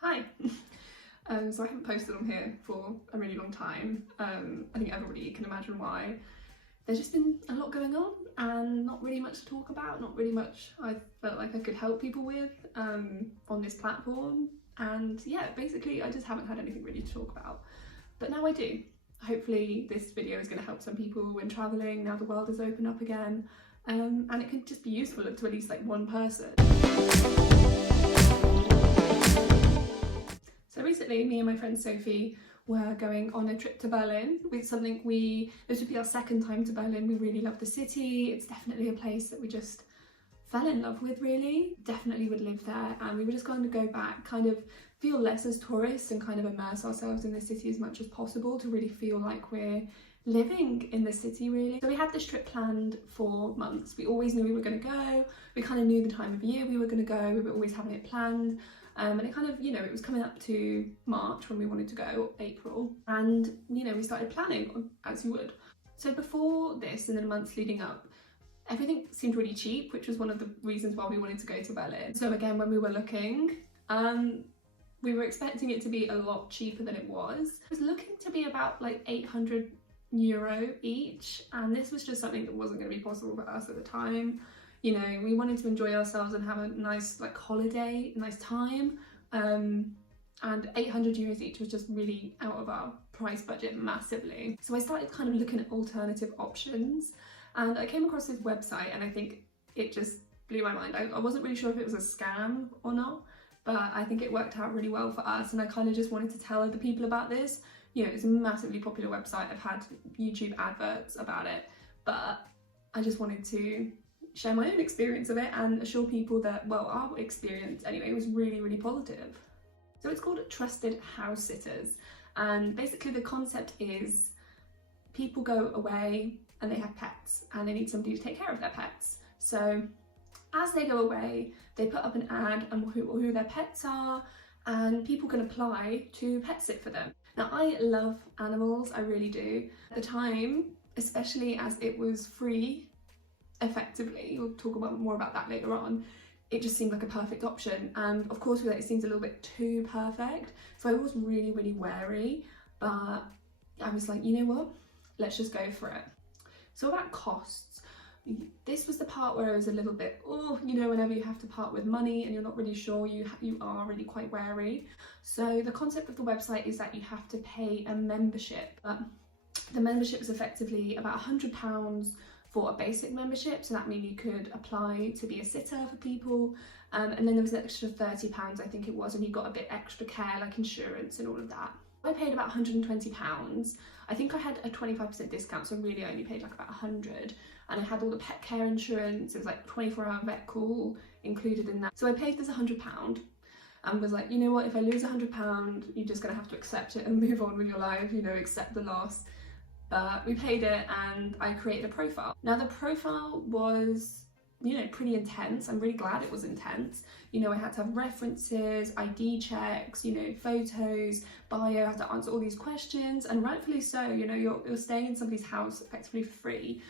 Hi! So I haven't posted on here for a really long time. I think everybody can imagine why. There's just been a lot going on and not really much to talk about, not really much I felt like I could help people with on this platform. And yeah, basically I just haven't had anything really to talk about. But now I do. Hopefully this video is going to help some people when travelling, now the world has opened up again. And it could just be useful to at least like one person. So recently, me and my friend Sophie were going on a trip to Berlin. This would be our second time to Berlin. We really love the city. It's definitely a place that we just fell in love with, really. Definitely would live there, and we were just going to go back, kind of feel less as tourists and kind of immerse ourselves in the city as much as possible to really feel like we're living in the city, really. So we had this trip planned for months. We always knew we were going to go. We kind of knew the time of year we were going to go. We were always having it planned. And it kind of, it was coming up to March when we wanted to go, or April. And, we started planning as you would. So before this and then the months leading up, everything seemed really cheap, which was one of the reasons why we wanted to go to Berlin. So again, when we were looking, we were expecting it to be a lot cheaper than it was. It was looking to be about like €800 each. And this was just something that wasn't going to be possible for us at the time. We wanted to enjoy ourselves and have a nice holiday, nice time, and €800 each was just really out of our price budget massively. So I started kind of looking at alternative options, and I came across this website, and I think it just blew my mind. I wasn't really sure if it was a scam or not, but I think it worked out really well for us, and I kind of just wanted to tell other people about this. It's a massively popular website. I've had YouTube adverts about it, but I just wanted to share my own experience of it and assure people that, well, our experience anyway was really, really positive. So it's called Trusted Housesitters, and basically the concept is people go away and they have pets and they need somebody to take care of their pets. So as they go away, they put up an ad on who their pets are, and people can apply to pet sit for them. Now, I love animals, I really do. At the time, especially as it was free, effectively, we'll talk more about that later on, it just seemed like a perfect option. And of course with it seems a little bit too perfect, so I was really, really wary, but I was like, you know what, let's just go for it. So about costs, this was the part where I was a little bit, whenever you have to part with money and you're not really sure, you are really quite wary. So the concept of the website is that you have to pay a membership. The membership is effectively about £100 for a basic membership, so that means you could apply to be a sitter for people, and then there was an extra £30 I think it was, and you got a bit extra care like insurance and all of that. I paid about £120. I think I had a 25% discount, so really I only paid like about 100, and I had all the pet care insurance. It was like 24-hour vet call included in that. So I paid this £100 and was like, you know what, if I lose £100, you're just gonna have to accept it and move on with your life, accept the loss. But we paid it, and I created a profile. Now the profile was, pretty intense. I'm really glad it was intense. I had to have references, ID checks, photos, bio. I had to answer all these questions, and rightfully so. You're staying in somebody's house effectively for free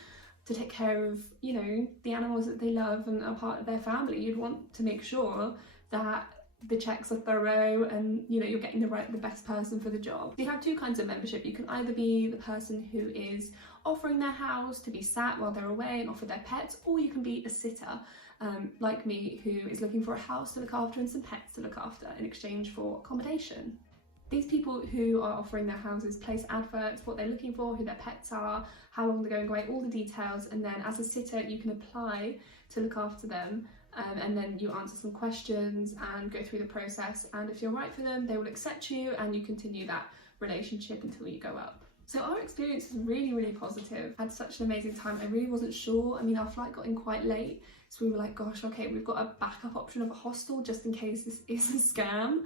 to take care of, the animals that they love and are part of their family. You'd want to make sure that the checks are thorough and you're getting the best person for the job. You have two kinds of membership. You can either be the person who is offering their house to be sat while they're away and offer their pets, or you can be a sitter like me, who is looking for a house to look after and some pets to look after in exchange for accommodation. These people who are offering their houses place adverts, what they're looking for, who their pets are, how long they're going away, all the details, and then as a sitter you can apply to look after them. And then you answer some questions and go through the process, and if you're right for them, they will accept you and you continue that relationship until you go up. So our experience was really, really positive. I had such an amazing time. I really wasn't sure. Our flight got in quite late, so we were like, gosh, okay, we've got a backup option of a hostel just in case this is a scam.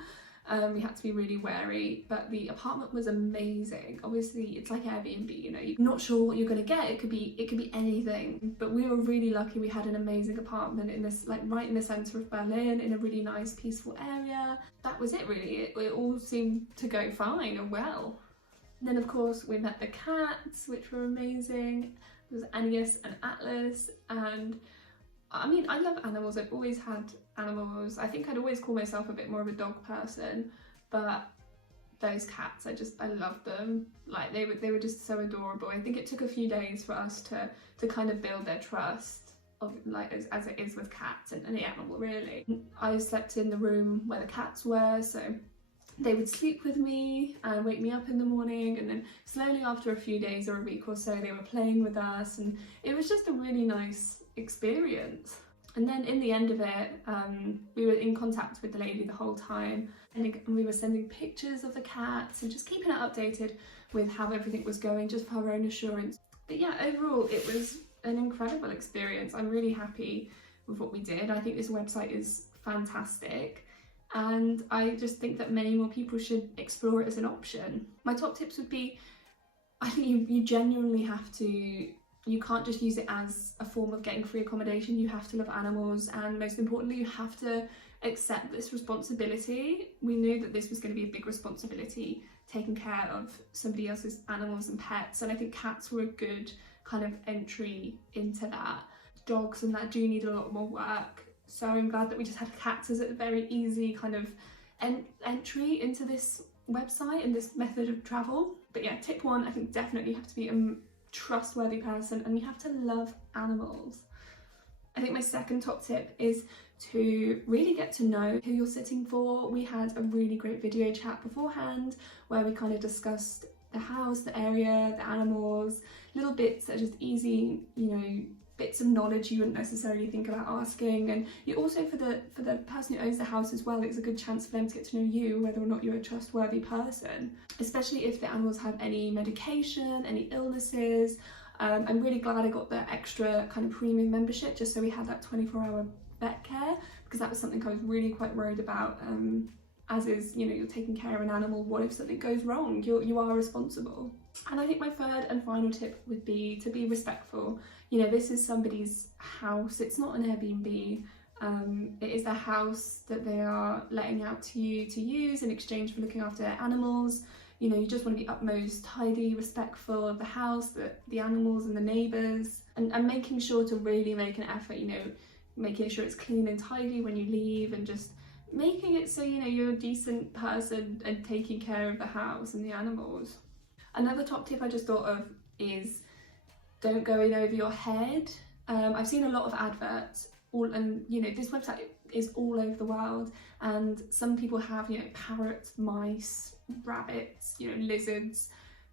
We had to be really wary, but the apartment was amazing. Obviously it's like Airbnb, you're not sure what you're going to get. It could be anything, but we were really lucky. We had an amazing apartment in this, right in the centre of Berlin, in a really nice peaceful area. That was it really. It all seemed to go fine and well. And then of course we met the cats, which were amazing. There was Angus and Atlas, and I love animals. I've always had animals. I think I'd always call myself a bit more of a dog person, but those cats, I loved them. Like they were just so adorable. I think it took a few days for us to kind of build their trust of, like, as it is with cats and any animal really. I slept in the room where the cats were, so they would sleep with me and wake me up in the morning, and then slowly after a few days or a week or so they were playing with us, and it was just a really nice experience. And then in the end of it, we were in contact with the lady the whole time, and we were sending pictures of the cats and just keeping it updated with how everything was going, just for our own assurance. But yeah, overall it was an incredible experience. I'm really happy with what we did. I think this website is fantastic, and I just think that many more people should explore it as an option. My top tips would be, I think you genuinely have to, you can't just use it as a form of getting free accommodation. You have to love animals, and most importantly, you have to accept this responsibility. We knew that this was going to be a big responsibility, taking care of somebody else's animals and pets, and I think cats were a good kind of entry into that. Dogs and that do need a lot more work, so I'm glad that we just had cats as a very easy kind of entry into this website and this method of travel. But yeah, tip one, I think definitely you have to be a trustworthy person, and you have to love animals. I think my second top tip is to really get to know who you're sitting for. We had a really great video chat beforehand where we kind of discussed the house, the area, the animals, little bits that are just easy, you know, bits of knowledge you wouldn't necessarily think about asking. And you also, for the person who owns the house as well, it's a good chance for them to get to know you, whether or not you're a trustworthy person, especially if the animals have any medication, any illnesses. I'm really glad I got the extra kind of premium membership, just so we had that 24-hour vet care, because that was something I was really quite worried about. As is, you know, you're taking care of an animal, what if something goes wrong? You are responsible. And I think my third and final tip would be to be respectful. You know, this is somebody's house, it's not an Airbnb. It is their house that they are letting out to you to use in exchange for looking after their animals. You know, you just want to be utmost tidy, respectful of the house, the animals and the neighbours, and making sure to really make an effort, you know, making sure it's clean and tidy when you leave, and just making it so, you know, you're a decent person and taking care of the house and the animals. Another top tip I just thought of is don't go in over your head. I've seen a lot of adverts, and you know, this website is all over the world, and some people have, you know, parrots, mice, rabbits, you know, lizards.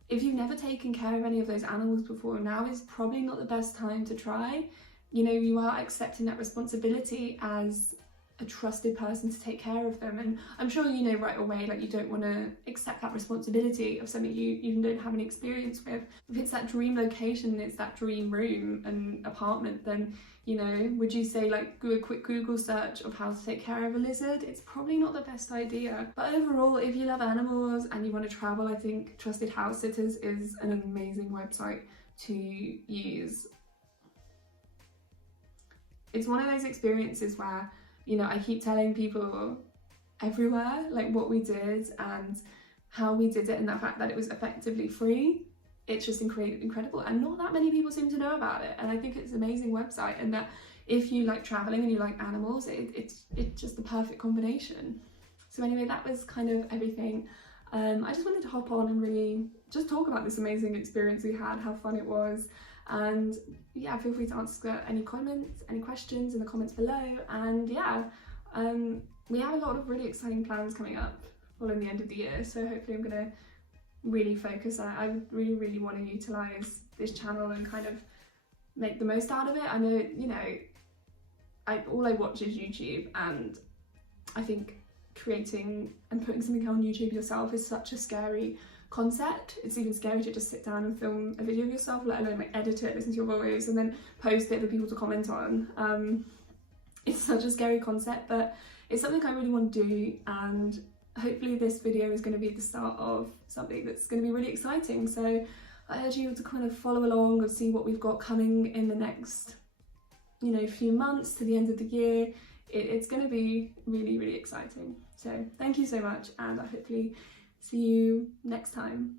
If you've never taken care of any of those animals before, now is probably not the best time to try. You know, you are accepting that responsibility as a trusted person to take care of them, and I'm sure you know right away, like, you don't want to accept that responsibility of something you don't have any experience with. If it's that dream location, it's that dream room and apartment, then, you know, would you say, like, do a quick Google search of how to take care of a lizard? It's probably not the best idea. But overall, if you love animals and you want to travel, I think Trusted Housesitters is an amazing website to use. It's one of those experiences where, you know, I keep telling people everywhere, like, what we did and how we did it, and the fact that it was effectively free. It's just incredible, and not that many people seem to know about it, and I think it's an amazing website, and that if you like traveling and you like animals, it's just the perfect combination. So anyway, that was kind of everything. I just wanted to hop on and really just talk about this amazing experience we had, how fun it was. And yeah, feel free to answer any comments, any questions in the comments below. And yeah, we have a lot of really exciting plans coming up following the end of the year, so hopefully I'm gonna really focus. I really want to utilize this channel and kind of make the most out of it. I know, you know, all I watch is YouTube, and I think creating and putting something on YouTube yourself is such a scary concept. It's even scary to just sit down and film a video of yourself, let alone like edit it, listen to your voice, and then post it for people to comment on. It's such a scary concept, but it's something I really want to do, and hopefully this video is going to be the start of something that's going to be really exciting. So I urge you to kind of follow along and see what we've got coming in the next, you know, few months to the end of the year. It's going to be really exciting. So thank you so much, and I hopefully see you next time.